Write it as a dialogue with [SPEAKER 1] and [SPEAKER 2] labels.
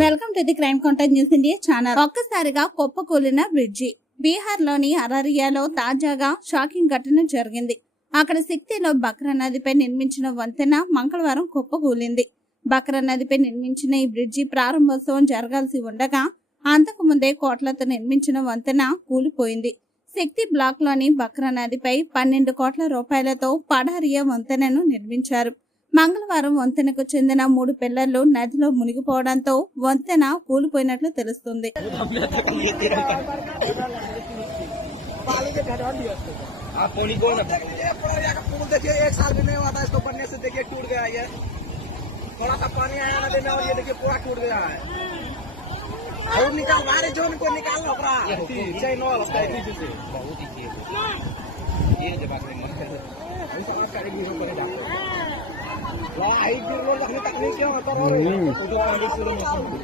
[SPEAKER 1] Welcome to the crime contact news India channel. ఒక్కసారిగా కుప్పకూలిన bridge. బీహార్లోని అరరియాలో తాజాగా షాకింగ్ ఘటన జరిగింది. అక్కడ శక్తిలో బక్రా నదిపై నిర్మించిన వంతెన మంగళవారం కుప్పకూలింది బక్రా నదిపై నిర్మించిన ఈ బ్రిడ్జి ప్రారంభోత్సవం జరగాల్సి ఉండగా అంతకు ముందే కోట్లతో నిర్మించిన వంతెన కూలిపోయింది. శక్తి బ్లాక్లోని బక్రా నదిపై పన్నెండు కోట్ల రూపాయలతో పడారియా వంతెనను నిర్మించారు. మంగళవారం వంతెనకు చెందిన మూడు పిల్లర్లు నదిలో మునిగిపోవడంతో వంతెన కూలిపోయినట్లు తెలుస్తుంది
[SPEAKER 2] आप पानी कौन है
[SPEAKER 3] पुल देखिए एक साल Wah, itu lo tak minta kerja, atau orang.
[SPEAKER 2] Hmm. Udah paling disuruh.